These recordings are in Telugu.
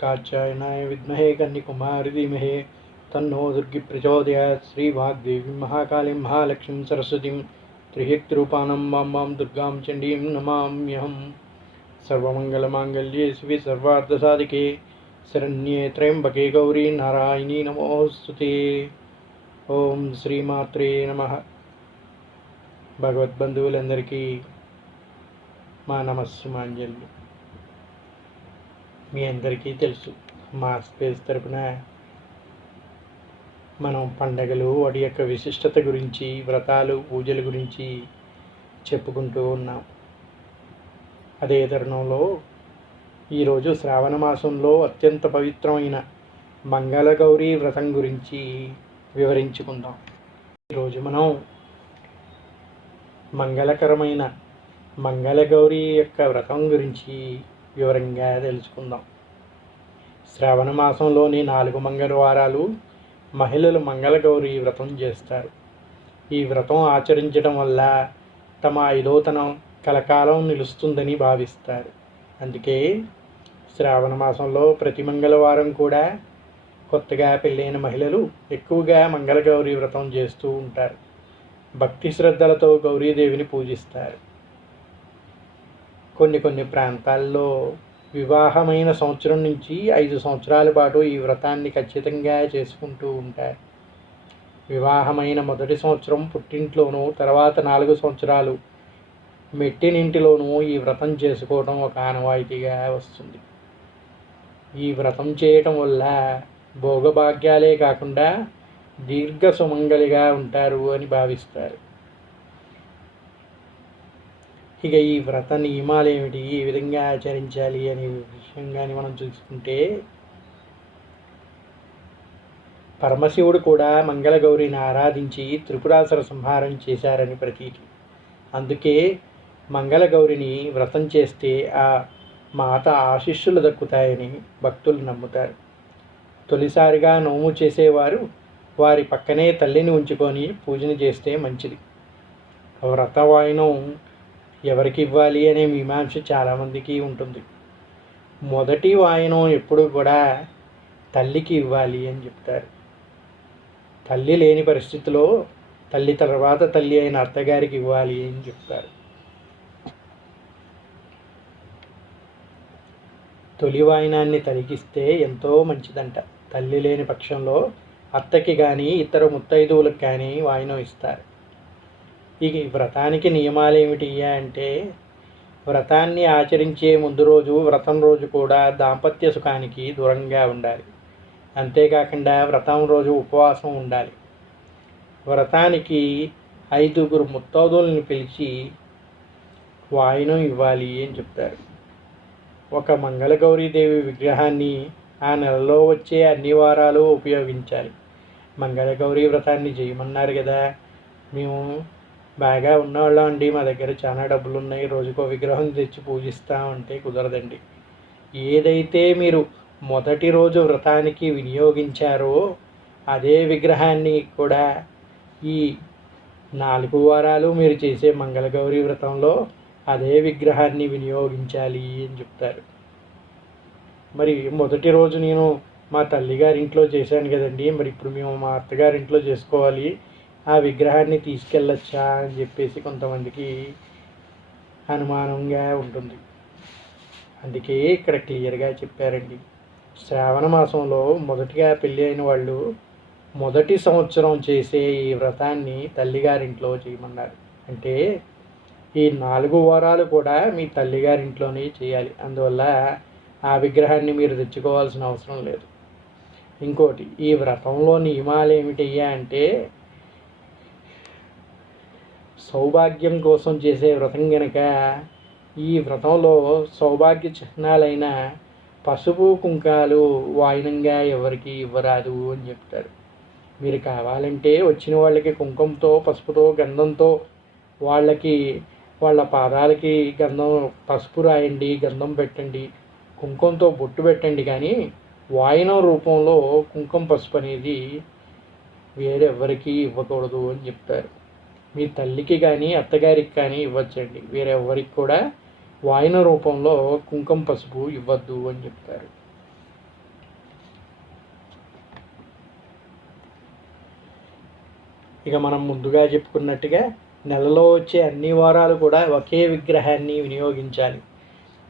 कात्यायनाय विद्महे कन्याकुमारी धीमहि तन्नो दुर्गी प्रचोदयात्। श्रीवाग्देवीं महाकालीं महालक्ष्मीं सरस्वतीं त्रिशक्तिरूपाणां मां दुर्गां चण्डीं नमाम्यहम्। सर्वमङ्गलमाङ्गल्ये शिवे सर्वार्थसाधिके शरण्ये त्र्यम्बके गौरी नारायणी नमोऽस्तुते। ఓం శ్రీమాత్రే నమః. భగవద్బంధువులందరికీ మా నమస్సుమాంజలి. మీ అందరికీ తెలుసు, మా స్పేస్ తరపున మనం పండగలు వాటి యొక్క విశిష్టత గురించి, వ్రతాలు, పూజల గురించి చెప్పుకుంటూ ఉన్నాం. అదే తరుణంలో ఈరోజు శ్రావణ మాసంలో అత్యంత పవిత్రమైన మంగళగౌరీ వ్రతం గురించి వివరించుకుందాం. ఈరోజు మనం మంగళకరమైన మంగళగౌరీ యొక్క వ్రతం గురించి వివరంగా తెలుసుకుందాం. శ్రావణ మాసంలోని 4 మంగళవారాలు మహిళలు మంగళగౌరీ వ్రతం చేస్తారు. ఈ వ్రతం ఆచరించడం వల్ల తమ ఐదోతనం కలకాలం నిలుస్తుందని భావిస్తారు. అందుకే శ్రావణ మాసంలో ప్రతి మంగళవారం కూడా కొత్తగా పెళ్ళైన మహిళలు ఎక్కువగా మంగళగౌరీ వ్రతం చేస్తూ ఉంటారు. భక్తి శ్రద్ధలతో గౌరీదేవిని పూజిస్తారు. కొన్ని ప్రాంతాల్లో వివాహమైన సంవత్సరం నుంచి 5 సంవత్సరాల పాటు ఈ వ్రతాన్ని ఖచ్చితంగా చేసుకుంటూ ఉంటారు. వివాహమైన మొదటి సంవత్సరం పుట్టింట్లోనూ, తర్వాత 4 సంవత్సరాలు మెట్టినింటిలోనూ ఈ వ్రతం చేసుకోవడం ఒక ఆనవాయితీగా వస్తుంది. ఈ వ్రతం చేయటం వల్ల భోగభాగ్యాలే కాకుండా దీర్ఘ సుమంగలిగా ఉంటారు అని భావిస్తారు. ఇక ఈ వ్రత నియమాలు ఏమిటి, ఏ విధంగా ఆచరించాలి అనే విషయంగాని మనం చూసుకుంటే, పరమశివుడు కూడా మంగళగౌరిని ఆరాధించి త్రిపురాసుర సంహారం చేశారని ప్రతీతి. అందుకే మంగళగౌరిని వ్రతం చేస్తే ఆ మాత ఆశీస్సులు దక్కుతాయని భక్తులు నమ్ముతారు. తొలిసారిగా నోము చేసేవారు వారి పక్కనే తల్లిని ఉంచుకొని పూజన చేస్తే మంచిది. వ్రత వాయినం ఎవరికి ఇవ్వాలి అనే మీమాంస చాలామందికి ఉంటుంది. మొదటి వాయినం ఎప్పుడు కూడా తల్లికి ఇవ్వాలి అని చెప్తారు. తల్లి లేని పరిస్థితిలో తల్లి తర్వాత తల్లి అయిన అత్తగారికి ఇవ్వాలి అని చెప్తారు. తొలి వాయినాన్ని తలిగిస్తే ఎంతో మంచిదంట. తల్లి లేని పక్షంలో అత్తకి కానీ ఇతర ముత్తైదువులకు కానీ వాయినం ఇస్తారు. ఈ వ్రతానికి నియమాలు ఏమిటి అంటే, వ్రతాన్ని ఆచరించే ముందు రోజు, వ్రతం రోజు కూడా దాంపత్య సుఖానికి దూరంగా ఉండాలి. అంతేకాకుండా వ్రతం రోజు ఉపవాసం ఉండాలి. వ్రతానికి 5 ముత్తైదువులను పిలిచి వాయినం ఇవ్వాలి అని చెప్తారు. ఒక మంగళగౌరీదేవి విగ్రహాన్ని ఆ నెలలో వచ్చే అన్ని వారాలు ఉపయోగించాలి. మంగళగౌరీ వ్రతాన్ని చేయమన్నారు కదా, మేము బాగా ఉన్నవాళ్ళం అండి, మా దగ్గర చాలా డబ్బులు ఉన్నాయి, రోజుకో విగ్రహం తెచ్చి పూజిస్తామంటే కుదరదండి. ఏదైతే మీరు మొదటి రోజు వ్రతానికి వినియోగించారో అదే విగ్రహాన్ని కూడా ఈ 4 వారాలు మీరు చేసే మంగళగౌరీ వ్రతంలో అదే విగ్రహాన్ని వినియోగించాలి అని చెప్తారు. మరి మొదటి రోజు నేను మా తల్లిగారింట్లో చేశాను కదండి, మరి ఇప్పుడు మేము మా అత్తగారింట్లో చేసుకోవాలి, ఆ విగ్రహాన్ని తీసుకెళ్ళొచ్చా అని చెప్పేసి కొంతమందికి అనుమానంగా ఉంటుంది. అందుకే ఇక్కడ క్లియర్గా చెప్పారండి. శ్రావణ మాసంలో మొదటిగా పెళ్ళి అయిన వాళ్ళు మొదటి సంవత్సరం చేసే ఈ వ్రతాన్ని తల్లిగారింట్లో చేయమన్నారు. అంటే ఈ 4 వారాలు కూడా మీ తల్లిగారింట్లోనే చేయాలి. అందువల్ల ఆ విగ్రహాన్ని మీరు తెచ్చుకోవాల్సిన అవసరం లేదు. ఇంకోటి, ఈ వ్రతంలో నియమాలు ఏమిటయ్యా అంటే, సౌభాగ్యం కోసం చేసే వ్రతం కనుక ఈ వ్రతంలో సౌభాగ్య చిహ్నాలైన పసుపు కుంకాలు వాయినంగా ఎవరికి ఇవ్వరాదు అని చెప్తారు. మీరు కావాలంటే వచ్చిన వాళ్ళకి కుంకుమతో, పసుపుతో, గంధంతో వాళ్ళ పాదాలకి పసుపు రాయండి, గంధం పెట్టండి, కుంకుమతో బొట్టు పెట్టండి. కానీ వాయినం రూపంలో కుంకుమ పసుపు అనేది వేరెవ్వరికి ఇవ్వకూడదు అని చెప్తారు. మీ తల్లికి కానీ అత్తగారికి కానీ ఇవ్వచ్చండి, వేరెవ్వరికి కూడా వాయిన రూపంలో కుంకుమ పసుపు ఇవ్వద్దు అని చెప్తారు. ఇక మనం ముందుగా చెప్పుకున్నట్టుగా నెలలో వచ్చే అన్ని వారాలు కూడా ఒకే విగ్రహాన్ని వినియోగించాలి.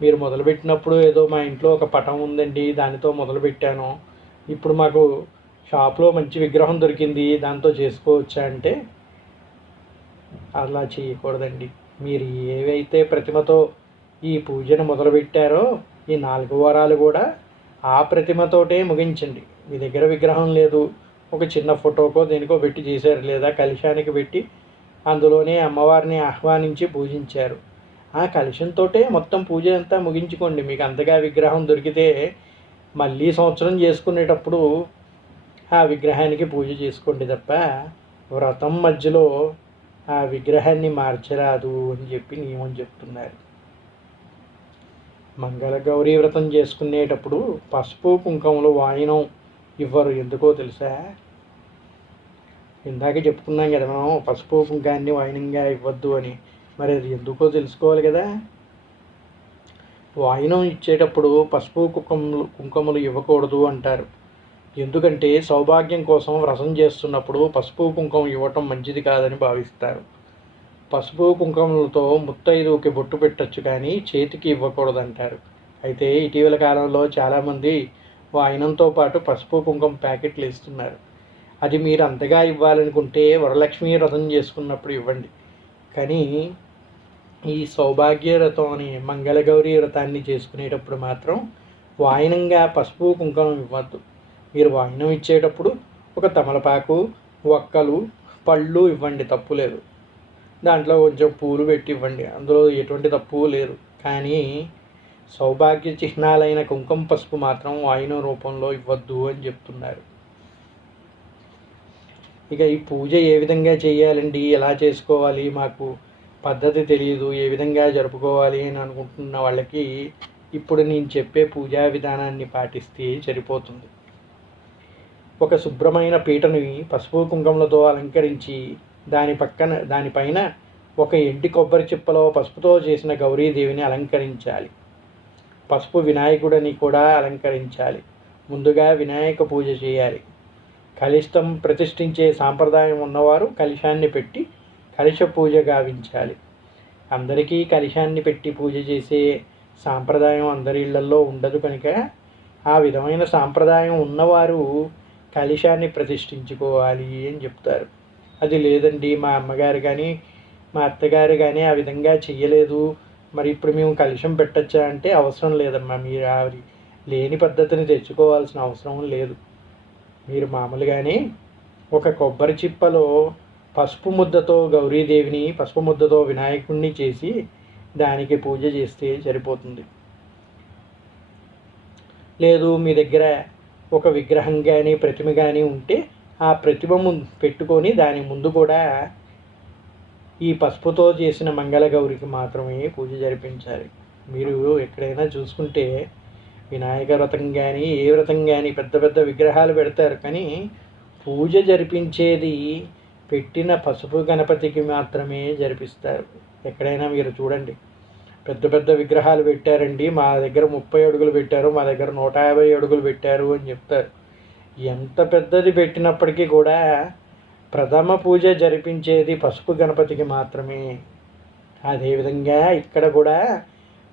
మీరు మొదలుపెట్టినప్పుడు ఏదో మా ఇంట్లో ఒక పటం ఉందండి దానితో మొదలుపెట్టాను, ఇప్పుడు మాకు షాప్లో మంచి విగ్రహం దొరికింది దాంతో చేసుకోవచ్చా అంటే అలా చేయకూడదండి. మీరు ఏవైతే ప్రతిమతో ఈ పూజను మొదలుపెట్టారో ఈ 4 వారాలు కూడా ఆ ప్రతిమతోటే ముగించండి. మీ దగ్గర విగ్రహం లేదు, ఒక చిన్న ఫోటోకో దేనికో పెట్టి చేశారు, లేదా కలశానికి పెట్టి అందులోనే అమ్మవారిని ఆహ్వానించి పూజించారు, ఆ కలశంతోటే మొత్తం పూజ అంతా ముగించుకోండి. మీకు అంతగా విగ్రహం దొరికితే మళ్ళీ సంవత్సరం చేసుకునేటప్పుడు ఆ విగ్రహానికి పూజ చేసుకోండి తప్ప వ్రతం మధ్యలో ఆ విగ్రహాన్ని మార్చరాదు అని చెప్పి నియమం చెప్తున్నారు. మంగళగౌరీ వ్రతం చేసుకునేటప్పుడు పసుపు కుంకుమలు వాయినం ఇవ్వరు. ఎందుకో తెలుసా? ఇందాక చెప్పుకున్నాం కదా మనం పసుపు కుంకాన్ని వాయినంగా ఇవ్వద్దు అని. మరి అది ఎందుకో తెలుసుకోవాలి కదా. వాయినం ఇచ్చేటప్పుడు పసుపు కుంకుమలు ఇవ్వకూడదు అంటారు. ఎందుకంటే సౌభాగ్యం కోసం వ్రతం చేస్తున్నప్పుడు పసుపు కుంకుమ ఇవ్వటం మంచిది కాదని భావిస్తారు. పసుపు కుంకుమలతో ముత్తైదువుకి బొట్టు పెట్టచ్చు కానీ చేతికి ఇవ్వకూడదంటారు. అయితే ఇటీవల కాలంలో చాలామంది వాయినంతో పాటు పసుపు కుంకుమ ప్యాకెట్లు ఇస్తున్నారు. అది మీరు అంతగా ఇవ్వాలనుకుంటే వరలక్ష్మి వ్రతం చేసుకున్నప్పుడు ఇవ్వండి. కానీ ఈ సౌభాగ్య వ్రతం అని మంగళగౌరీ వ్రతాన్ని చేసుకునేటప్పుడు మాత్రం వాయినంగా పసుపు కుంకుమ ఇవ్వద్దు. మీరు వాయినం ఇచ్చేటప్పుడు ఒక తమలపాకు, ఒక్కలు, పళ్ళు ఇవ్వండి, తప్పులేదు. దాంట్లో కొంచెం పూలు పెట్టి ఇవ్వండి, అందులో ఎటువంటి తప్పు లేదు. కానీ సౌభాగ్య చిహ్నాలైన కుంకుమ పసుపు మాత్రం వాయినం రూపంలో ఇవ్వద్దు అని చెప్తున్నారు. ఇక ఈ పూజ ఏ విధంగా చేయాలండి, ఎలా చేసుకోవాలి, మాకు పద్ధతి తెలియదు, ఏ విధంగా జరుపుకోవాలి అని అనుకుంటున్న వాళ్ళకి ఇప్పుడు నేను చెప్పే పూజా విధానాన్ని పాటిస్తే సరిపోతుంది. ఒక శుభ్రమైన పీటని పసుపు కుంకుమలతో అలంకరించి దానిపైన ఒక ఎండి కొబ్బరి చిప్పలో పసుపుతో చేసిన గౌరీదేవిని అలంకరించాలి. పసుపు వినాయకుడిని కూడా అలంకరించాలి. ముందుగా వినాయక పూజ చేయాలి. కలశం ప్రతిష్ఠించే సాంప్రదాయం ఉన్నవారు కలశాన్ని పెట్టి కలశ పూజ గావించాలి. అందరికీ కలశాన్ని పెట్టి పూజ చేసే సాంప్రదాయం అందరి ఇళ్లల్లో ఉండదు కనుక ఆ విధమైన సాంప్రదాయం ఉన్నవారు కలశాన్ని ప్రతిష్ఠించుకోవాలి అని చెప్తారు. అది లేదండి మా అమ్మగారు కానీ మా అత్తగారు కానీ ఆ విధంగా చెయ్యలేదు, మరి ఇప్పుడు మేము కలశం పెట్టచ్చా అంటే అవసరం లేదమ్మా, మీరు ఆ లేని పద్ధతిని తెచ్చుకోవాల్సిన అవసరం లేదు. మీరు మామూలుగానే ఒక కొబ్బరి చిప్పలో పసుపు ముద్దతో గౌరీదేవిని, పసుపు ముద్దతో వినాయకుడిని చేసి దానికి పూజ చేస్తే సరిపోతుంది. లేదు మీ దగ్గర ఒక విగ్రహం కానీ ప్రతిమ కానీ ఉంటే ఆ ప్రతిమ పెట్టుకొని దాని ముందు కూడా ఈ పసుపుతో చేసిన మంగళగౌరికి మాత్రమే పూజ జరిపించాలి. మీరు ఎక్కడైనా చూసుకుంటే వినాయక వ్రతం కానీ ఏ వ్రతం కానీ పెద్ద పెద్ద విగ్రహాలు పెడతారు, కానీ పూజ జరిపించేది పెట్టిన పసుపు గణపతికి మాత్రమే జరిపిస్తారు. ఎక్కడైనా మీరు చూడండి, పెద్ద పెద్ద విగ్రహాలు పెట్టారండి, మా దగ్గర 30 అడుగులు పెట్టారు, మా దగ్గర 150 అడుగులు పెట్టారు అని చెప్తారు. ఎంత పెద్దది పెట్టినప్పటికీ కూడా ప్రథమ పూజ జరిపించేది పసుపు గణపతికి మాత్రమే. అదేవిధంగా ఇక్కడ కూడా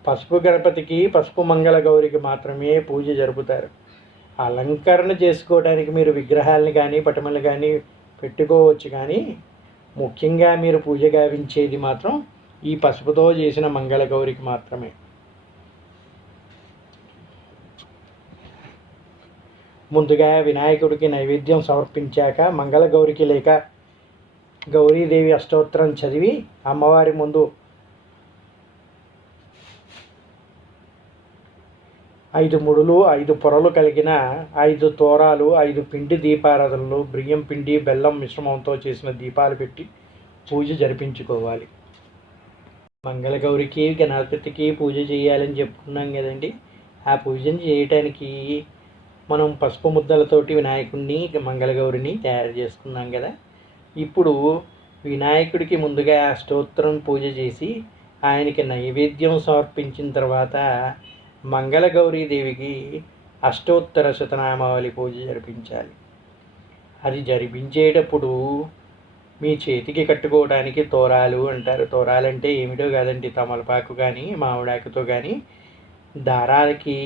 పసుపు గణపతికి, పసుపు మంగళ గౌరికి మాత్రమే పూజ జరుపుతారు. అలంకరణ చేసుకోవడానికి మీరు విగ్రహాలని కానీ పటములు కానీ పెట్టుకోవచ్చు, కానీ ముఖ్యంగా మీరు పూజ గావించేది మాత్రం ఈ పసుపుతో చేసిన మంగళగౌరికి మాత్రమే. ముందుగా వినాయకుడికి నైవేద్యం సమర్పించాక మంగళగౌరికి లేక గౌరీదేవి అష్టోత్తరం చదివి అమ్మవారి ముందు 5 ముడులు, 5 పొరలు కలిగిన 5 తోరాలు, 5 పిండి దీపారాధనలు, బియ్యం పిండి బెల్లం మిశ్రమంతో చేసిన దీపాలు పెట్టి పూజ జరిపించుకోవాలి. మంగళగౌరికి గణపతికి పూజ చేయాలని చెప్పుకున్నాం కదండి. ఆ పూజను చేయటానికి మనం పసుపు ముద్దలతోటి వినాయకుడిని మంగళగౌరిని తయారు చేసుకున్నాం కదా. ఇప్పుడు వినాయకుడికి ముందుగా అష్టోత్తరం పూజ చేసి ఆయనకి నైవేద్యం సమర్పించిన తర్వాత మంగళగౌరీదేవికి అష్టోత్తర శతనామావళి పూజ జరిపించాలి. అది జరిపించేటప్పుడు మీ చేతికి కట్టుకోవడానికి తోరాలు అంటారు. తోరాలంటే ఏమిటో కాదండి, తమలపాకు కానీ మామిడాకుతో కానీ దారాలకి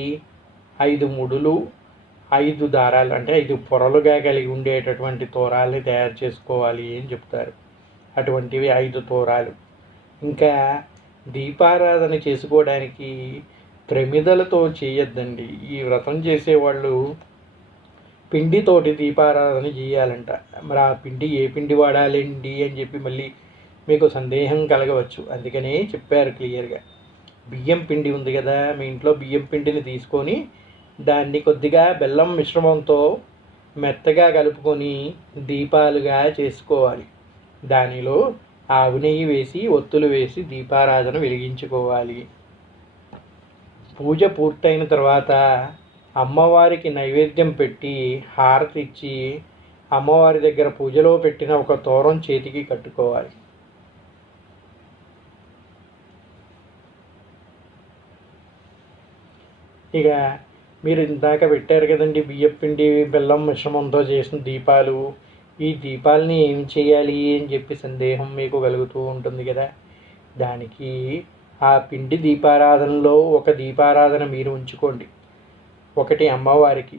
5 ముడులు 5 దారాలు అంటే 5 పొరలుగా కలిగి ఉండేటటువంటి తోరాల్ని తయారు చేసుకోవాలి అని చెప్తారు. అటువంటివి 5 తోరాలు. ఇంకా దీపారాధన చేసుకోవడానికి ప్రమిదలతో చేయొద్దండి. ఈ వ్రతం చేసేవాళ్ళు పిండితోటి దీపారాధన చేయాలంట. మరి ఆ పిండి ఏ పిండి వాడాలండి అని చెప్పి మళ్ళీ మీకు సందేహం కలగవచ్చు. అందుకనే చెప్పారు క్లియర్గా. బియ్యం పిండి ఉంది కదా, మీ ఇంట్లో బియ్యం పిండిని తీసుకొని దాన్ని కొద్దిగా బెల్లం మిశ్రమంతో మెత్తగా కలుపుకొని దీపాలుగా చేసుకోవాలి. దానిలో ఆవు నెయ్యి వేసి ఒత్తులు వేసి దీపారాధన వెలిగించుకోవాలి. పూజ పూర్తయిన తర్వాత అమ్మవారికి నైవేద్యం పెట్టి హారతి ఇచ్చి అమ్మవారి దగ్గర పూజలో పెట్టిన ఒక తోరం చేతికి కట్టుకోవాలి. ఇక మీరు ఇందాక పెట్టారు కదండి బియ్యపిండి బెల్లం మిశ్రమంతో చేసిన దీపాలు, ఈ దీపాలని ఏం చేయాలి అని చెప్పి సందేహం మీకు కలుగుతూ ఉంటుంది కదా. దానికి ఆ పిండి దీపారాధనలో ఒక దీపారాధన మీరు ఉంచుకోండి. ఒకటి అమ్మవారికి,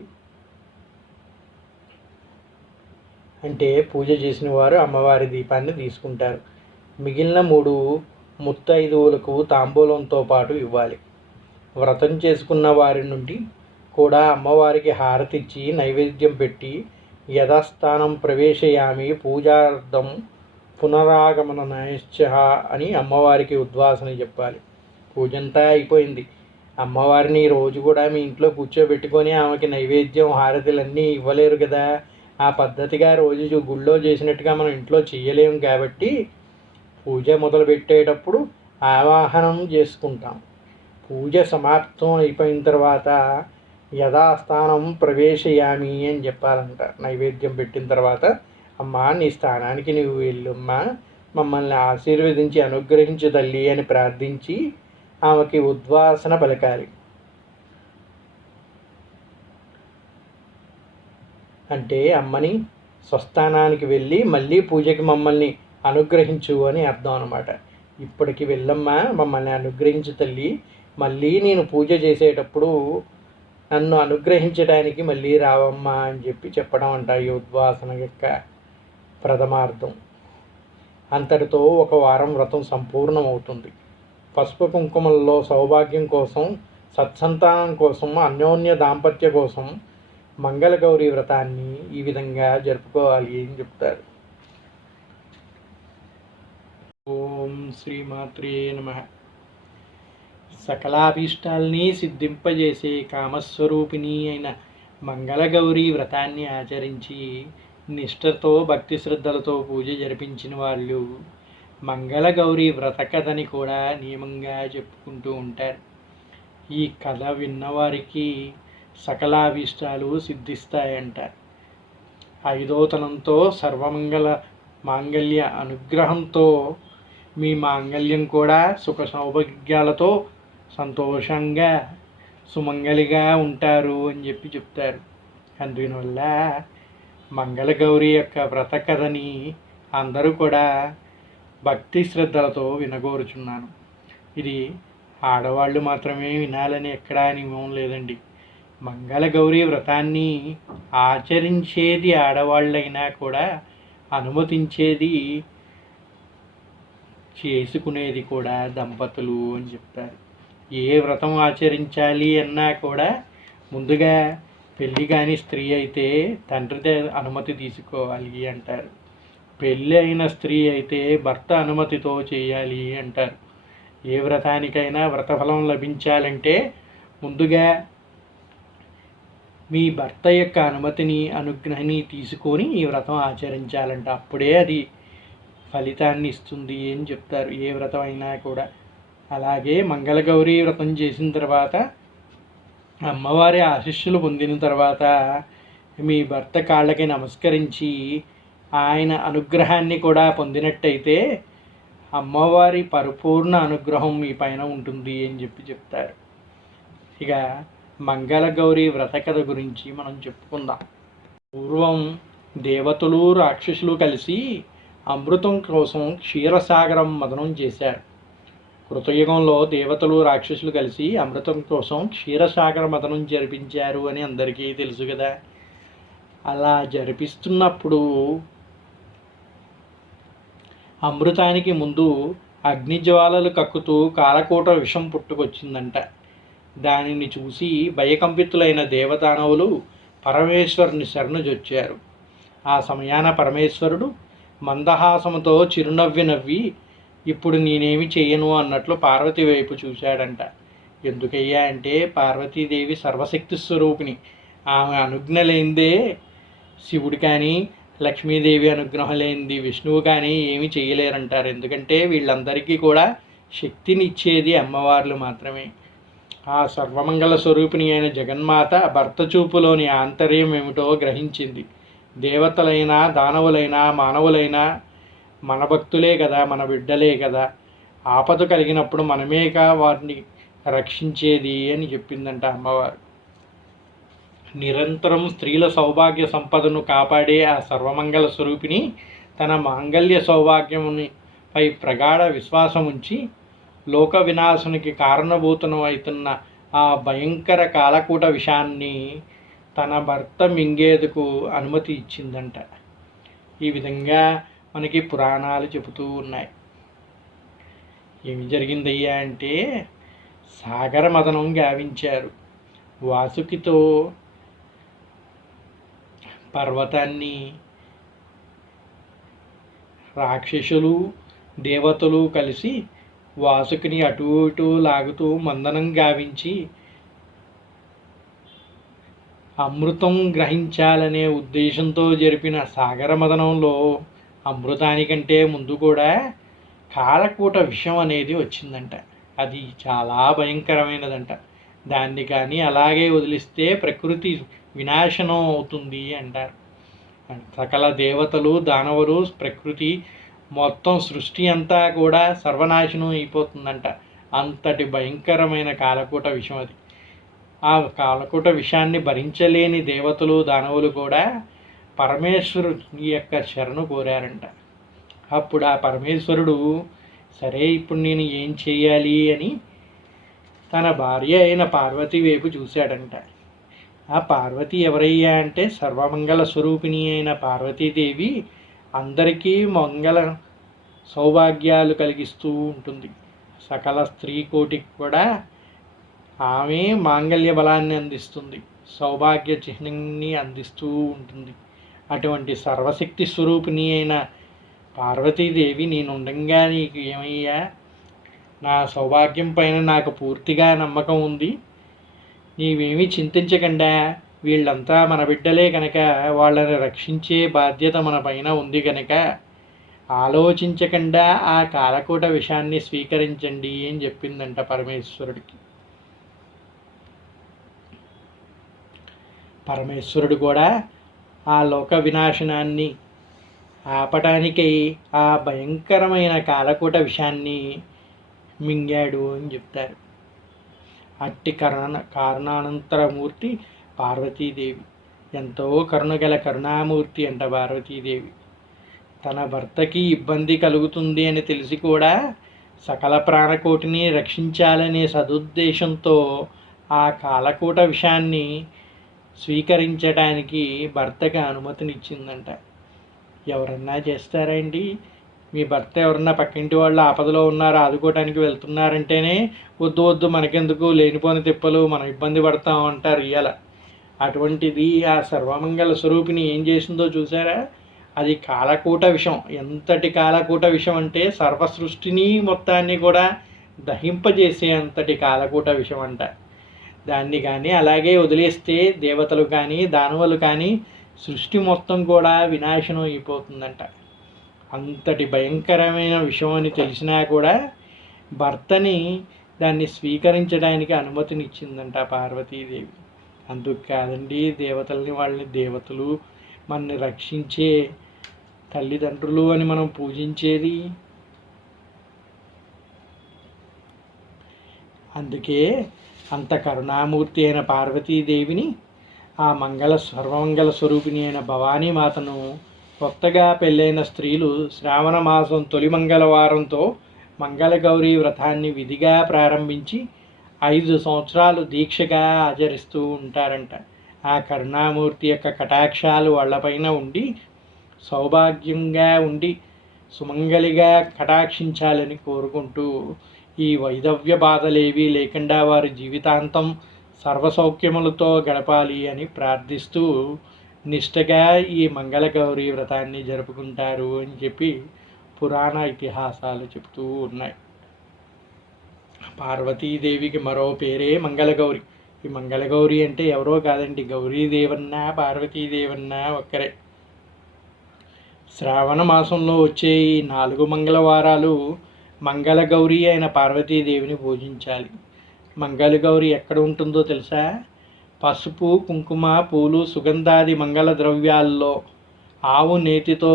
అంటే పూజ చేసిన వారు అమ్మవారి దీపాన్ని తీసుకుంటారు. మిగిలిన 3 ముత్తైదువులకు తాంబూలంతో పాటు ఇవ్వాలి. వ్రతం చేసుకున్న వారి నుండి కూడా అమ్మవారికి హారతిచ్చి నైవేద్యం పెట్టి యథాస్థానం ప్రవేశయామి పూజార్థం పునరాగమన నైశ్చ అని అమ్మవారికి ఉద్వాసన చెప్పాలి. పూజంతా అయిపోయింది. అమ్మవారిని రోజు కూడా మీ ఇంట్లో కూర్చోబెట్టుకొని ఆమెకి నైవేద్యం హారతులన్నీ ఇవ్వలేరు కదా. ఆ పద్ధతిగా రోజు గుళ్ళో చేసినట్టుగా మనం ఇంట్లో చేయలేము కాబట్టి పూజ మొదలుపెట్టేటప్పుడు ఆవాహనం చేసుకుంటాం. పూజ సమాప్తం అయిపోయిన తర్వాత యథాస్థానం ప్రవేశయామి అని చెప్పాలంట. నైవేద్యం పెట్టిన తర్వాత అమ్మా నీ స్థానానికి నువ్వు వెళ్ళమ్మా, మమ్మల్ని ఆశీర్వదించి అనుగ్రహించు తల్లి అని ప్రార్థించి ఆమెకి ఉద్వాసన పలకాలి. అంటే అమ్మని స్వస్థానానికి వెళ్ళి మళ్ళీ పూజకి మమ్మల్ని అనుగ్రహించు అని అర్థం అన్నమాట. ఇప్పటికి వెళ్ళమ్మా, మమ్మల్ని అనుగ్రహించు తల్లి, మళ్ళీ నేను పూజ చేసేటప్పుడు నన్ను అనుగ్రహించడానికి మళ్ళీ రావమ్మా అని చెప్పి చెప్పడం అంట ఈ ఉద్వాసన యొక్క ప్రథమార్థం. అంతటితో ఒక వారం వ్రతం సంపూర్ణమవుతుంది. పసుపు కుంకుమల్లో సౌభాగ్యం కోసం, సత్సంతానం కోసం, అన్యోన్య దాంపత్య కోసం మంగళగౌరి వ్రతాన్ని ఈ విధంగా జరుపుకోవాలి అని చెప్తారు. ఓం శ్రీమాత్రే నమః. సకలాభీష్టాల్ని సిద్ధింపజేసే కామస్వరూపిణి అయిన మంగళగౌరి వ్రతాన్ని ఆచరించి నిష్ఠతో భక్తి శ్రద్ధలతో పూజ జరిపించిన వాళ్ళు మంగళగౌరి వ్రత కథని కూడా నియమంగా చెప్పుకుంటూ ఉంటారు. ఈ కథ విన్నవారికి సకలాభీష్టాలు సిద్ధిస్తాయంట. ఐదోతనంతో సర్వమంగళ మాంగళ్య అనుగ్రహంతో మీ మాంగళ్యం కూడా సుఖ సౌభాగ్యాలతో సంతోషంగా సుమంగళిగా ఉంటారు అని చెప్పి చెప్తారు. అందువల్ల మంగళగౌరి యొక్క వ్రత కథని అందరూ కూడా భక్తి శ్రద్ధలతో వినగోరుచున్నాను. ఇది ఆడవాళ్ళు మాత్రమే వినాలని ఎక్కడా నియమం లేదండి. మంగళగౌరి వ్రతాన్ని ఆచరించేది ఆడవాళ్ళైనా కూడా అనుమతించేది చేసుకునేది కూడా దంపతులు అని చెప్తారు. ఏ వ్రతం ఆచరించాలి అన్నా కూడా ముందుగా పెళ్ళి కాని స్త్రీ అయితే తండ్రి అనుమతి తీసుకోవాలి అంటారు. పెళ్ళి అయిన స్త్రీ అయితే భర్త అనుమతితో చేయాలి అంటారు. ఏ వ్రతానికైనా వ్రతఫలం లభించాలంటే ముందుగా మీ భర్త యొక్క అనుగ్రహాన్ని తీసుకొని ఈ వ్రతం ఆచరించాలంట. అప్పుడే అది ఫలితాన్ని ఇస్తుంది అని చెప్తారు ఏ వ్రతం అయినా కూడా. అలాగే మంగళగౌరి వ్రతం చేసిన తర్వాత అమ్మవారి ఆశీస్సులు పొందిన తర్వాత మీ భర్త కాళ్ళకి నమస్కరించి ఆయన అనుగ్రహాన్ని కూడా పొందినట్టయితే అమ్మవారి పరిపూర్ణ అనుగ్రహం మీ పైన ఉంటుంది అని చెప్పి చెప్తారు. ఇక మంగళగౌరి వ్రత కథ గురించి మనం చెప్పుకుందాం. పూర్వం దేవతలు రాక్షసులు కలిసి అమృతం కోసం క్షీరసాగరం మదనం చేశారు. కృతయుగంలో దేవతలు రాక్షసులు కలిసి అమృతం కోసం క్షీరసాగర మదనం జరిపించారు అని అందరికీ తెలుసు కదా. అలా జరిపిస్తున్నప్పుడు అమృతానికి ముందు అగ్నిజ్వాలలు కక్కుతూ కాలకూట విషం పుట్టుకొచ్చిందంట. దానిని చూసి భయకంపితులైన దేవదానవులు పరమేశ్వరుని శరణుజొచ్చారు. ఆ సమయాన పరమేశ్వరుడు మందహాసముతో చిరునవ్వి నవ్వి, ఇప్పుడు నేనేమి చెయ్యను అన్నట్లు పార్వతి వైపు చూశాడంట. ఎందుకయ్యా అంటే పార్వతీదేవి సర్వశక్తి స్వరూపిణి. ఆమె అనుజ్ఞ లేనిదే శివుడు కానీ లక్ష్మీదేవి అనుగ్రహం లేనిది విష్ణువు కానీ ఏమి చేయలేరంటారు. ఎందుకంటే వీళ్ళందరికీ కూడా శక్తినిచ్చేది అమ్మవార్లు మాత్రమే. ఆ సర్వమంగళ స్వరూపిణి అయిన జగన్మాత భర్త చూపులోని ఆంతర్యం ఏమిటో గ్రహించింది. దేవతలైనా దానవులైనా మానవులైనా మన భక్తులే కదా, మన బిడ్డలే కదా, ఆపద కలిగినప్పుడు మనమేగా వారిని రక్షించేది అని చెప్పిందంట అమ్మవారు. నిరంతరం స్త్రీల సౌభాగ్య సంపదను కాపాడే ఆ సర్వమంగళ స్వరూపిణి తన మాంగళ్య సౌభాగ్యమునిపై ప్రగాఢ విశ్వాసం ఉంచి లోక వినాశునికి కారణభూతమవుతున్న ఆ భయంకర కాలకూట విషాన్ని తన భర్త మింగేందుకు అనుమతి ఇచ్చిందంట. ఈ విధంగా మనకి పురాణాలు చెబుతూ ఉన్నాయి. ఏమి జరిగిందయ్యా అంటే సాగర మదనం గావించారు. వాసుకితో పర్వతాన్ని రాక్షసులు దేవతలు కలిసి వాసుకిని అటు ఇటు లాగుతూ మందనం గావించి అమృతం గ్రహించాలనే ఉద్దేశంతో జరిపిన సాగర మదనంలో అమృతానికంటే ముందు కూడా కాలకూట విషం అనేది వచ్చిందంట. అది చాలా భయంకరమైనదంట. దాన్ని కానీ అలాగే వదిలిస్తే ప్రకృతి వినాశనం అవుతుంది అంటారు. సకల దేవతలు దానవులు ప్రకృతి మొత్తం సృష్టి అంతా కూడా సర్వనాశనం అయిపోతుందంట. అంతటి భయంకరమైన కాలకూట విషం అది. ఆ కాలకూట విషాన్ని భరించలేని దేవతలు దానవులు కూడా పరమేశ్వరుని యొక్క శరణు కోరారంట. అప్పుడు ఆ పరమేశ్వరుడు సరే ఇప్పుడు నేను ఏం చేయాలి అని తన భార్య అయిన పార్వతి వైపు చూశాడంట. ఆ పార్వతి ఎవరయ్యా అంటే సర్వమంగళ స్వరూపిణి అయిన పార్వతీదేవి అందరికీ మంగళ సౌభాగ్యాలు కలిగిస్తూ ఉంటుంది. సకల స్త్రీ కోటికి కూడా ఆమె మాంగళ్య బలాన్ని అందిస్తుంది, సౌభాగ్య చిహ్నాన్ని అందిస్తూ ఉంటుంది. అటువంటి సర్వశక్తి స్వరూపిణి అయిన పార్వతీదేవి నేనుండగా నీకు ఏమయ్యా, నా సౌభాగ్యం పైన నాకు పూర్తిగా నమ్మకం ఉంది, నీవేమీ చింతించకుండా, వీళ్ళంతా మన బిడ్డలే కనుక వాళ్ళని రక్షించే బాధ్యత మన పైన ఉంది కనుక ఆలోచించకుండా ఆ కాలకూట విషయాన్ని స్వీకరించండి అని చెప్పిందంట పరమేశ్వరుడికి. పరమేశ్వరుడు కూడా ఆ లోక వినాశనాన్ని ఆపటానికై ఆ భయంకరమైన కాలకూట విషయాన్ని మింగాడు అని చెప్తారు. అట్టి కారణానంతరమూర్తి పార్వతీదేవి. ఎంతో కరుణగల కరుణామూర్తి అంట పార్వతీదేవి. తన భర్తకి ఇబ్బంది కలుగుతుంది అని తెలిసి కూడా సకల ప్రాణకోటిని రక్షించాలనే సదుద్దేశంతో ఆ కాలకూట విషయాన్ని స్వీకరించడానికి భర్తకి అనుమతినిచ్చిందంట. ఎవరన్నా చేస్తారండి? మీ భర్త ఎవరన్నా పక్కింటి వాళ్ళు ఆపదలో ఉన్నారు ఆదుకోవడానికి వెళ్తున్నారంటేనే వద్దు వద్దు మనకెందుకు లేనిపోని తిప్పలు, మనం ఇబ్బంది పడతాం అంటారు ఇయ్యాల. అటువంటిది ఆ సర్వమంగళ స్వరూపిణి ఏం చేసిందో చూసారా? అది కాలకూట విషం. ఎంతటి కాలకూట విషం అంటే సర్వ సృష్టిని మొత్తాన్ని కూడా దహింపజేసే అంతటి కాలకూట విషం అంట. దాన్ని కానీ అలాగే వదిలేస్తే దేవతలు కానీ దానవులు కానీ సృష్టి మొత్తం కూడా వినాశనం అయిపోతుందంట. అంతటి భయంకరమైన విషయం అని తెలిసినా కూడా భర్తని దాన్ని స్వీకరించడానికి అనుమతినిచ్చిందంట పార్వతీదేవి. అందుకు కాదండి దేవతల్ని వాళ్ళని దేవతలు మనని రక్షించే తల్లిదండ్రులు అని మనం పూజించేది. అందుకే అంత కరుణామూర్తి అయిన పార్వతీదేవిని, ఆ సర్వమంగళ స్వరూపిణి అయిన భవానీమాతను కొత్తగా పెళ్ళైన స్త్రీలు శ్రావణ మాసం తొలి మంగళవారంతో మంగళగౌరీ వ్రతాన్ని విధిగా ప్రారంభించి 5 సంవత్సరాలు దీక్షగా ఆచరిస్తూ ఉంటారంట. ఆ కరుణామూర్తి యొక్క కటాక్షాలు వాళ్ళపైన ఉండి సౌభాగ్యంగా ఉండి సుమంగళిగా కటాక్షించాలని కోరుకుంటూ ఈ వైధవ్య బాధలేవీ లేకుండా వారి జీవితాంతం సర్వసౌఖ్యములతో గడపాలి అని ప్రార్థిస్తూ నిష్టగా ఈ మంగళగౌరీ వ్రతాన్ని జరుపుకుంటారు అని చెప్పి పురాణ ఇతిహాసాలు చెబుతూ ఉన్నాయి. పార్వతీదేవికి మరో పేరే మంగళగౌరి. ఈ మంగళగౌరి అంటే ఎవరో కాదండి, గౌరీదేవన్నా పార్వతీదేవన్నా ఒక్కరే. శ్రావణ మాసంలో వచ్చే ఈ 4 మంగళవారాలు మంగళగౌరి అయిన పార్వతీదేవిని పూజించాలి. మంగళగౌరి ఎక్కడ ఉంటుందో తెలుసా? పసుపు, కుంకుమ, పూలు, సుగంధాది మంగళ ద్రవ్యాల్లో ఆవు నేతితో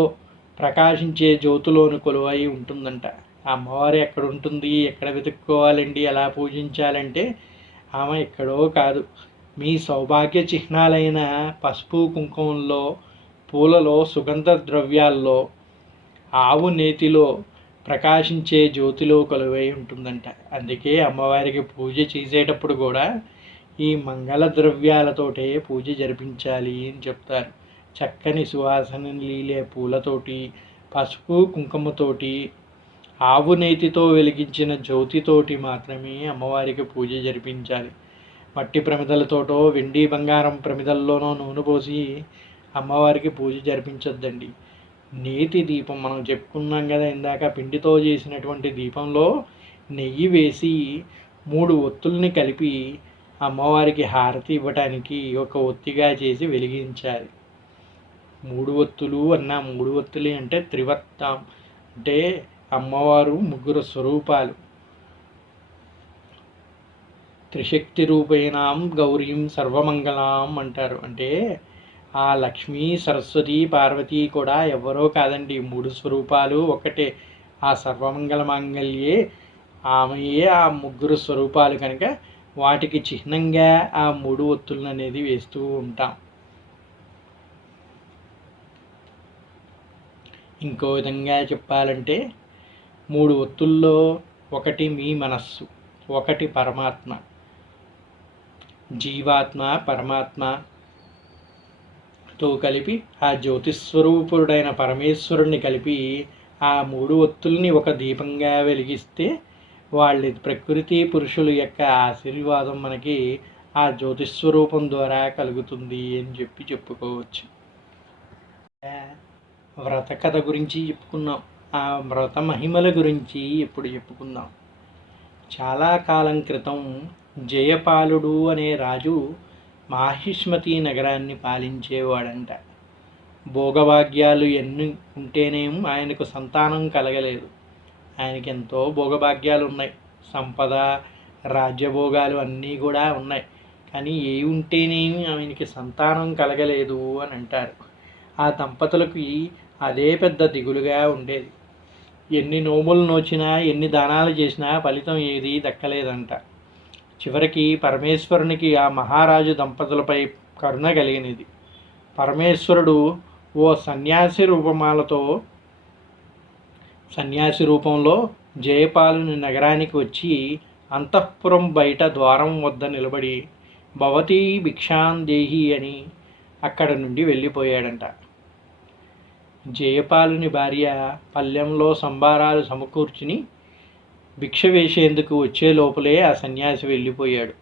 ప్రకాశించే జ్యోతిలోని కొలువై ఉంటుందంట. ఆ అమ్మవారు ఎక్కడ ఉంటుంది, ఎక్కడ వెతుక్కోవాలండి, ఎలా పూజించాలంటే ఆమె ఎక్కడో కాదు, మీ సౌభాగ్య చిహ్నాలైన పసుపు, కుంకుమంలో, పూలలో, సుగంధ ద్రవ్యాల్లో, ఆవు నేతిలో ప్రకాశించే జ్యోతిలో కొలువై ఉంటుందంట. అందుకే అమ్మవారికి పూజ చేసేటప్పుడు కూడా ఈ మంగళ ద్రవ్యాలతోటే పూజ జరిపించాలి అని చెప్తారు. చక్కని సువాసన లీలే పూలతోటి, పసుపు కుంకుమతోటి, ఆవు నేతితో వెలిగించిన జ్యోతితోటి మాత్రమే అమ్మవారికి పూజ జరిపించాలి. మట్టి ప్రమిదలతోటో వెండి బంగారం ప్రమిదల్లోనో నూనె పోసి అమ్మవారికి పూజ జరిపించొద్దండి. నేతి దీపం మనం చెప్పుకున్నాం కదా ఇందాక, పిండితో చేసినటువంటి దీపంలో నెయ్యి వేసి 3 ఒత్తుల్ని కలిపి అమ్మవారికి హారతి ఇవ్వటానికి ఒక ఒత్తిగా చేసి వెలిగించాలి. 3 ఒత్తులు అన్నా, 3 ఒత్తులు అంటే త్రివర్తం, అంటే అమ్మవారు 3 స్వరూపాలు. త్రిశక్తి రూపేణాం గౌరీం సర్వమంగళాం అంటారు. అంటే ఆ లక్ష్మీ, సరస్వతి, పార్వతి కూడా ఎవరో కాదండి, 3 స్వరూపాలు ఒకటే. ఆ సర్వమంగళ మాంగళ్యే ఆమెయే ఆ 3 స్వరూపాలు కనుక వాటికి చిహ్నంగా ఆ 3 ఒత్తులను అనేది వేస్తూ ఉంటాం. ఇంకో విధంగా చెప్పాలంటే 3 ఒత్తుల్లో ఒకటి మీ మనస్సు, ఒకటి పరమాత్మ, జీవాత్మ పరమాత్మతో కలిపి ఆ జ్యోతిస్వరూపుడైన పరమేశ్వరుణ్ణి కలిపి ఆ 3 ఒత్తుల్ని ఒక దీపంగా వెలిగిస్తే వాళ్ళ ప్రకృతి పురుషుల యొక్క ఆశీర్వాదం మనకి ఆ జ్యోతిస్వరూపం ద్వారా కలుగుతుంది అని చెప్పుకోవచ్చు. వ్రత కథ గురించి చెప్పుకున్నాం. ఆ వ్రత మహిమల గురించి ఇప్పుడు చెప్పుకుందాం. చాలా కాలం క్రితం జయపాలుడు అనే రాజు మాహిష్మతి నగరాన్ని పాలించేవాడంట. భోగభాగ్యాలు ఎన్ని ఉంటేనేమో ఆయనకు సంతానం కలగలేదు. ఆయనకి ఎంతో భోగభాగ్యాలు ఉన్నాయి, సంపద, రాజ్యభోగాలు అన్నీ కూడా ఉన్నాయి. కానీ ఏ ఉంటేనేమి ఆయనకి సంతానం కలగలేదు అని అంటారు. ఆ దంపతులకి అదే పెద్ద దిగులుగా ఉండేది. ఎన్ని నోములు నోచినా, ఎన్ని దానాలు చేసినా ఫలితం ఏది దక్కలేదంట. చివరికి పరమేశ్వరునికి ఆ మహారాజు దంపతులపై కరుణ కలిగినది. పరమేశ్వరుడు ఓ సన్యాసి రూపంలో జయపాలుని నగరానికి వచ్చి అంతఃపురం బయట ద్వారం వద్ద నిలబడి భవతీ భిక్షాందేహి అని అక్కడ నుండి వెళ్ళిపోయాడంట. జయపాలుని భార్య పల్లెంలో సంబారాలు సమకూర్చుని భిక్ష వేసేందుకు వచ్చే లోపలే ఆ సన్యాసి వెళ్ళిపోయాడు.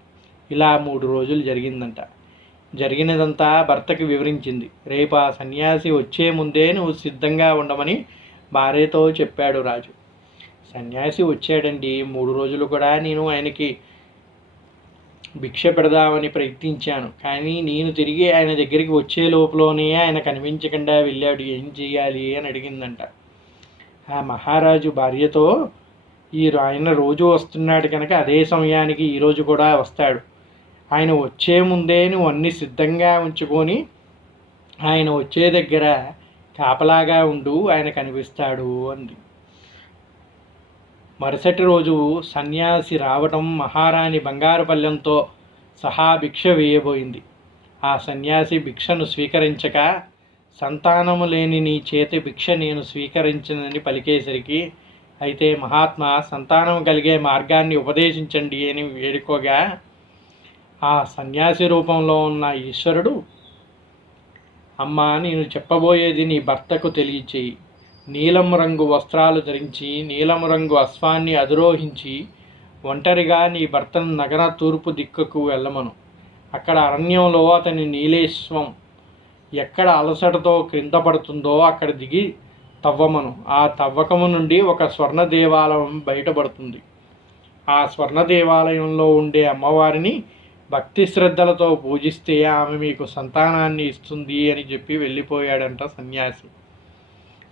ఇలా 3 రోజులు జరిగిందంట. జరిగినదంతా భర్తకి వివరించింది. రేపు ఆ సన్యాసి వచ్చే ముందే నువ్వు సిద్ధంగా ఉండమని భార్యతో చెప్పాడు రాజు. సన్యాసి వచ్చాడండి. 3 రోజులు కూడా నేను ఆయనకి భిక్ష పెడదామని ప్రయత్నించాను, కానీ నేను తిరిగి ఆయన దగ్గరికి వచ్చే లోపలనే ఆయన కనిపించకుండా వెళ్ళాడు. ఏం చేయాలి అని అడిగిందంట. ఆ మహారాజు భార్యతో, ఆయన రోజు వస్తున్నాడు కనుక అదే సమయానికి ఈరోజు కూడా వస్తాడు. ఆయన వచ్చే ముందే నువ్వు అన్ని సిద్ధంగా ఉంచుకొని ఆయన వచ్చే దగ్గర కాపలాగా ఉండు, ఆయన కనిపిస్తాడు అంది. మరుసటి రోజు సన్యాసి రావటం మహారాణి బంగారు పళ్ళెంతో సహా భిక్ష వేయబోయింది. ఆ సన్యాసి భిక్షను స్వీకరించక సంతానము లేని నీ చేతి భిక్ష నేను స్వీకరించనని పలికేసరికి, అయితే మహాత్మా సంతానం కలిగే మార్గాన్ని ఉపదేశించండి అని వేడుకోగా, ఆ సన్యాసి రూపంలో ఉన్న ఈశ్వరుడు, అమ్మా నేను చెప్పబోయేది నీ భర్తకు తెలియచేయి. నీలం రంగు వస్త్రాలు ధరించి నీలం రంగు అశ్వాన్ని అధిరోహించి ఒంటరిగా నీ భర్తను నగర తూర్పు దిక్కుకు వెళ్ళమను. అక్కడ అరణ్యంలో అతని నీలేశ్వం ఎక్కడ అలసటతో క్రింద పడుతుందో అక్కడ దిగి తవ్వమను. ఆ తవ్వకము నుండి ఒక స్వర్ణ దేవాలయం బయటపడుతుంది. ఆ స్వర్ణ దేవాలయంలో ఉండే అమ్మవారిని భక్తి శ్రద్ధలతో పూజిస్తే ఆమె మీకు సంతానాన్ని ఇస్తుంది అని చెప్పి వెళ్ళిపోయాడంట సన్యాసి.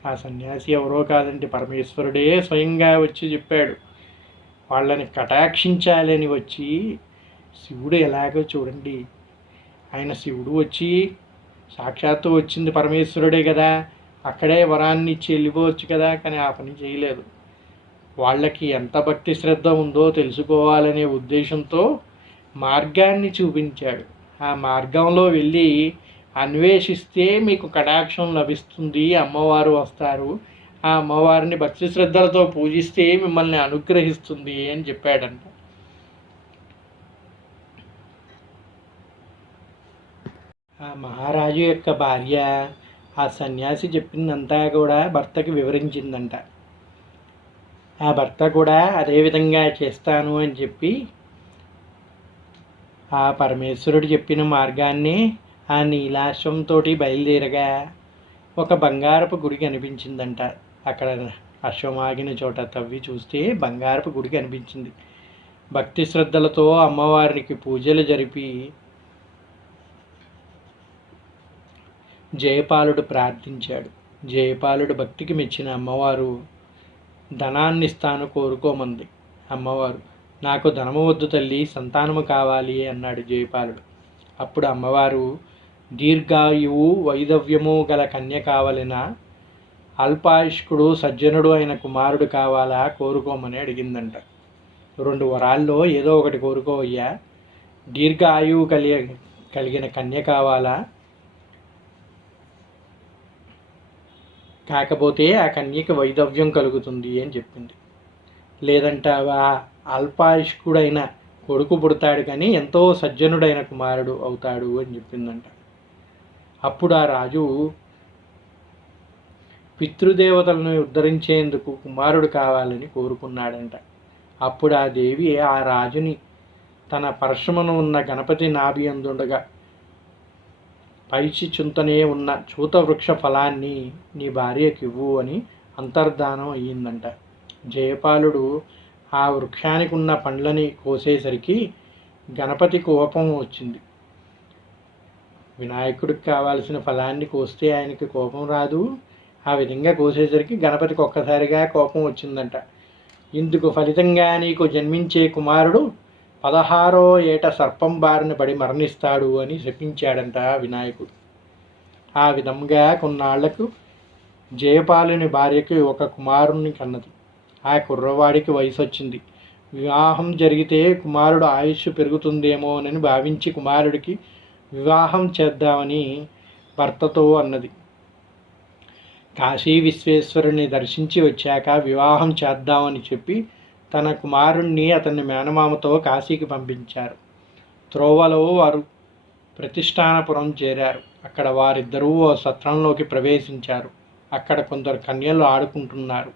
ఆ సన్యాసి ఎవరో కాదండి, పరమేశ్వరుడే స్వయంగా వచ్చి చెప్పాడు. వాళ్ళని కటాక్షించాలని వచ్చి శివుడు ఎలాగో చూడండి, ఆయన శివుడు వచ్చి సాక్షాత్తు వచ్చింది పరమేశ్వరుడే కదా, అక్కడే వరాన్ని ఇచ్చి వెళ్ళిపోవచ్చు కదా, కానీ ఆ పని చేయలేదు. వాళ్ళకి ఎంత భక్తి శ్రద్ధ ఉందో తెలుసుకోవాలనే ఉద్దేశంతో మార్గాన్ని చూపించాడు. ఆ మార్గంలో వెళ్ళి అన్వేషిస్తే మీకు కటాక్షం లభిస్తుంది, అమ్మవారు వస్తారు, ఆ అమ్మవారిని భక్తి శ్రద్ధలతో పూజిస్తే మిమ్మల్ని అనుగ్రహిస్తుంది అని చెప్పాడంట. ఆ మహారాజు యొక్క భార్య ఆ సన్యాసి చెప్పిందంతా కూడా భర్తకి వివరించిందంట. ఆ భర్త కూడా అదే విధంగా చేస్తాను అని చెప్పి ఆ పరమేశ్వరుడు చెప్పిన మార్గాన్ని ఆ నీలాశ్వంతో బయలుదేరగా ఒక బంగారపు గుడి కనిపించిందంట. అక్కడ అశ్వమాగిన చోట తవ్వి చూస్తే బంగారపు గుడి కనిపించింది. భక్తి శ్రద్ధలతో అమ్మవారికి పూజలు జరిపి జయపాలుడు ప్రార్థించాడు. జయపాలుడు భక్తికి మెచ్చిన అమ్మవారు ధనాన్ని ఇస్తాను కోరుకోమంది. అమ్మవారు, నాకు ధనము వద్దు తల్లి, సంతానము కావాలి అన్నాడు జయపాలుడు. అప్పుడు అమ్మవారు, దీర్ఘాయువు వైదవ్యము గల కన్య కావాలినా, అల్పాయుష్కుడు సజ్జనుడు అయిన కుమారుడు కావాలా కోరుకోమని అడిగిందంట. 2 వరాల్లో ఏదో ఒకటి కోరుకోవయ్యా, దీర్ఘాయువు కలిగిన కన్య కావాలా, కాకపోతే ఆ కన్యకి వైదవ్యం కలుగుతుంది అని చెప్పింది. లేదంటావా, అల్పాయుష్కుడైన కొడుకు పుడతాడు కానీ ఎంతో సజ్జనుడైన కుమారుడు అవుతాడు అని చెప్పిందంట. అప్పుడు ఆ రాజు పితృదేవతలను ఉద్ధరించేందుకు కుమారుడు కావాలని కోరుకున్నాడంట. అప్పుడు ఆ దేవి ఆ రాజుని తన పరశుమను ఉన్న గణపతి నాభి అందుండగా పైచి చుంతనే ఉన్న చూత వృక్ష ఫలాన్ని నీ భార్యకివ్వు అని అంతర్ధానం అయ్యిందంట. జయపాలుడు ఆ వృక్షానికి ఉన్న పండ్లని కోసేసరికి గణపతి కోపం వచ్చింది. వినాయకుడికి కావాల్సిన ఫలాన్ని కోస్తే ఆయనకి కోపం రాదు, ఆ విధంగా కోసేసరికి గణపతికి ఒక్కసారిగా కోపం వచ్చిందంట. ఇందుకు ఫలితంగా నీకు జన్మించే కుమారుడు 16వ ఏట సర్పం బారిన పడి మరణిస్తాడు అని శపించాడంట వినాయకుడు. ఆ విధంగా కొన్నాళ్లకు జయపాలుని భార్యకి ఒక కుమారుణ్ణి కన్నది. ఆ కుర్రవాడికి వయసు వచ్చింది. వివాహం జరిగితే కుమారుడు ఆయుష్ పెరుగుతుందేమోనని భావించి కుమారుడికి వివాహం చేద్దామని భర్తతో అన్నది. కాశీ విశ్వేశ్వరుని దర్శించి వచ్చాక వివాహం చేద్దామని చెప్పి తన కుమారుణ్ణి అతని మేనమామతో కాశీకి పంపించారు. త్రోవలో వారు ప్రతిష్టానపురం చేరారు. అక్కడ వారిద్దరూ ఓ సత్రంలోకి ప్రవేశించారు. అక్కడ కొందరు కన్యలు ఆడుకుంటున్నారు.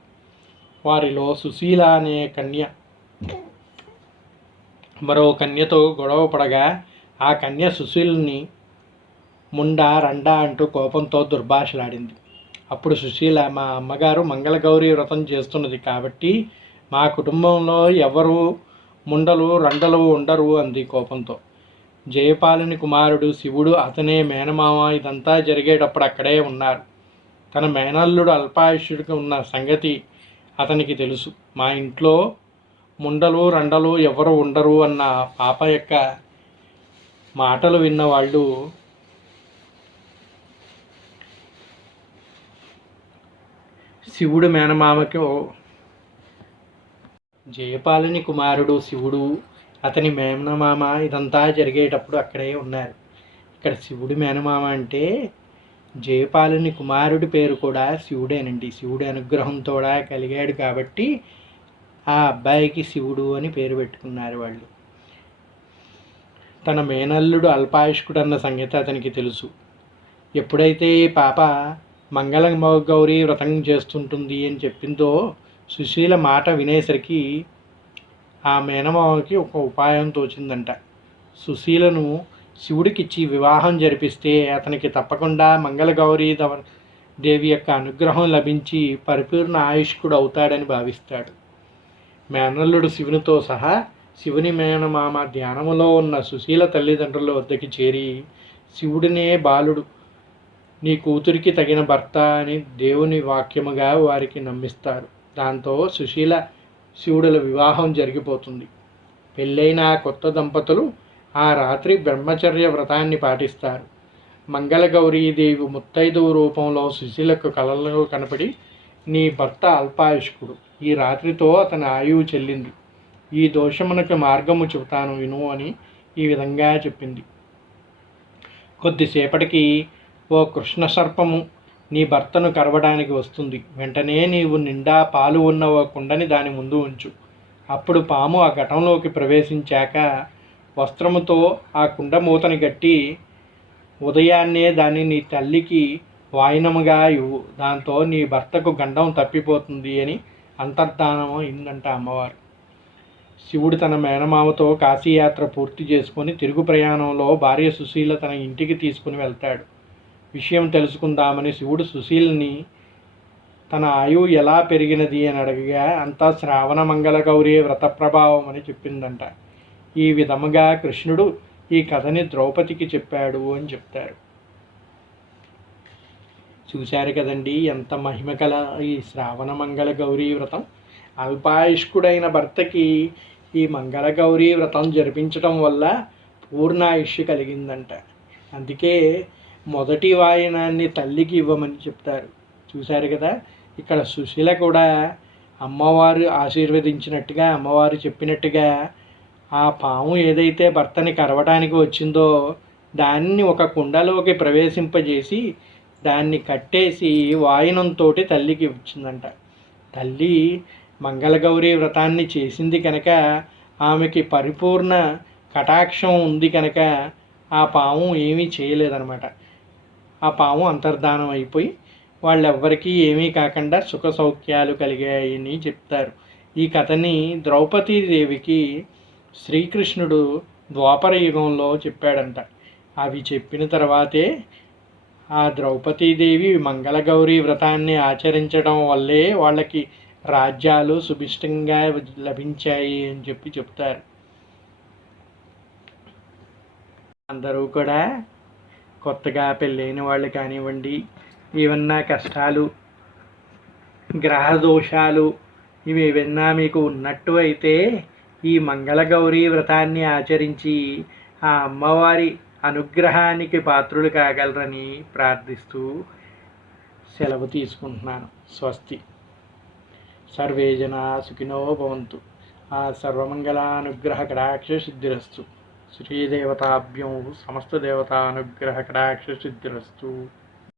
వారిలో సుశీల అనే కన్య మరో కన్యతో గొడవ పడగా ఆ కన్య సుశీల్ని ముండా రండా అంటూ కోపంతో దుర్భాషలాడింది. అప్పుడు సుశీల, మా అమ్మగారు మంగళగౌరి వ్రతం చేస్తున్నది కాబట్టి మా కుటుంబంలో ఎవరు ముండలు రండలు ఉండరు అంది కోపంతో. జయపాలుని కుమారుడు శివుడు, అతనే మేనమామ ఇదంతా జరిగేటప్పుడు అక్కడే ఉన్నారు. తన మేనల్లుడు అల్పాయుష్యుడికి ఉన్న సంగతి అతనికి తెలుసు. మా ఇంట్లో ముండలు రండలు ఎవరు ఉండరు అన్న పాప యొక్క మాటలు విన్న వాళ్ళు శివుడు మేనమామకి జయపాలుని కుమారుడు శివుడు, అతని మేనమామ ఇదంతా జరిగేటప్పుడు అక్కడే ఉన్నారు. ఇక్కడ శివుడి మేనమామ అంటే జయపాలుని కుమారుడి పేరు కూడా శివుడేనండి. శివుడి అనుగ్రహంతో కలిగాడు కాబట్టి ఆ అబ్బాయికి శివుడు అని పేరు పెట్టుకున్నారు వాళ్ళు. తన మేనల్లుడు అల్పాయుష్కుడు అన్న సంగతి అతనికి తెలుసు. ఎప్పుడైతే పాప మంగళ గౌరీ వ్రతం చేస్తుంటుంది అని చెప్పిందో సుశీల మాట వినేసరికి ఆ మేనమామకి ఒక ఉపాయం తోచిందంట. సుశీలను శివుడికిచ్చి వివాహం జరిపిస్తే అతనికి తప్పకుండా మంగళగౌరీ దేవి యొక్క అనుగ్రహం లభించి పరిపూర్ణ ఆయుష్కుడు అవుతాడని భావిస్తాడు. మేనల్లుడు శివునితో సహా శివుని మేనమామ ధ్యానములో ఉన్న సుశీల తల్లిదండ్రుల వద్దకి చేరి శివుడినే బాలుడు నీ కూతురికి తగిన భర్త అని దేవుని వాక్యముగా వారికి నమ్మిస్తారు. దాంతో సుశీల శివుడుల వివాహం జరిగిపోతుంది. పెళ్ళైన కొత్త దంపతులు ఆ రాత్రి బ్రహ్మచర్య వ్రతాన్ని పాటిస్తారు. మంగళగౌరీదేవి ముత్తైదువు రూపంలో సుశీలకు కలలో కనపడి నీ భర్త అల్పాయుష్కుడు, ఈ రాత్రితో అతని ఆయువు చెల్లింది, ఈ దోషమునకు మార్గము చెబుతాను విను అని ఈ విధంగా చెప్పింది. కొద్దిసేపటికి ఓ కృష్ణ సర్పము నీ భర్తను కరవడానికి వస్తుంది. వెంటనే నీవు నిండా పాలు ఉన్న ఓ కుండని దాని ముందు ఉంచు. అప్పుడు పాము ఆ ఘటంలోకి ప్రవేశించాక వస్త్రముతో ఆ కుండ మూతని గట్టి ఉదయాన్నే దాన్ని నీ తల్లికి వాయినముగా ఇవ్వు. దాంతో నీ భర్తకు గండం తప్పిపోతుంది అని అంతర్ధానం అయిందంట అమ్మవారు. శివుడు తన మేనమామతో కాశీయాత్ర పూర్తి చేసుకొని తిరుగు ప్రయాణంలో భార్య సుశీల తన ఇంటికి తీసుకుని వెళ్తాడు. విషయం తెలుసుకుందామని శివుడు సుశీల్ని తన ఆయువు ఎలా పెరిగినది అని అడగగా అంతా శ్రావణ మంగళ గౌరీ వ్రత ప్రభావం అని చెప్పిందంట. ఈ విధముగా కృష్ణుడు ఈ కథని ద్రౌపదికి చెప్పాడు అని చెప్తారు. చూశారు కదండి ఎంత మహిమ కల ఈ శ్రావణ మంగళ గౌరీ వ్రతం. అల్పాయుష్కుడైన భర్తకి ఈ మంగళ గౌరీ వ్రతం జరిపించడం వల్ల పూర్ణాయుష్యు కలిగిందంట. అందుకే మొదటి వాయనాన్ని తల్లికి ఇవ్వమని చెప్తారు. చూశారు కదా, ఇక్కడ సుశీల కూడా అమ్మవారు ఆశీర్వదించినట్టుగా అమ్మవారు చెప్పినట్టుగా ఆ పాము ఏదైతే భర్తని కరవడానికి వచ్చిందో దాన్ని ఒక కుండలోకి ప్రవేశింపజేసి దాన్ని కట్టేసి వాయనంతో తల్లికి ఇచ్చిందంట. తల్లి మంగళగౌరీ వ్రతాన్ని చేసింది కనుక ఆమెకి పరిపూర్ణ కటాక్షం ఉంది కనుక ఆ పాము ఏమీ చేయలేదన్నమాట. ఆ పాము అంతర్ధానం అయిపోయి వాళ్ళెవ్వరికీ ఏమీ కాకుండా సుఖ సౌఖ్యాలు కలిగాయని చెప్తారు. ఈ కథని ద్రౌపదీదేవికి శ్రీకృష్ణుడు ద్వాపర యుగంలో చెప్పాడంట. అవి చెప్పిన తర్వాతే ఆ ద్రౌపదీదేవి మంగళగౌరీ వ్రతాన్ని ఆచరించడం వల్లే వాళ్ళకి రాజ్యాలు సుభిష్టంగా లభించాయి అని చెప్తారు. అందరూ కూడా కొత్తగా పెళ్ళైన వాళ్ళు కానివ్వండి, ఏమన్నా కష్టాలు, గ్రహ దోషాలు ఇవి ఏమన్నా మీకు ఉన్నట్టు అయితే ఈ మంగళగౌరీ వ్రతాన్ని ఆచరించి ఆ అమ్మవారి అనుగ్రహానికి పాత్రులు కాగలరని ప్రార్థిస్తూ సెలవు తీసుకుంటున్నాను. స్వస్తి. సర్వే జనా సుఖినో భవంతు. ఆ సర్వమంగళానుగ్రహ కటాక్ష సిద్ధిరస్తు. శ్రీదేవతాభ్యం సమస్తదేవతానుగ్రహ కటాక్ష సిద్ధిరస్తు.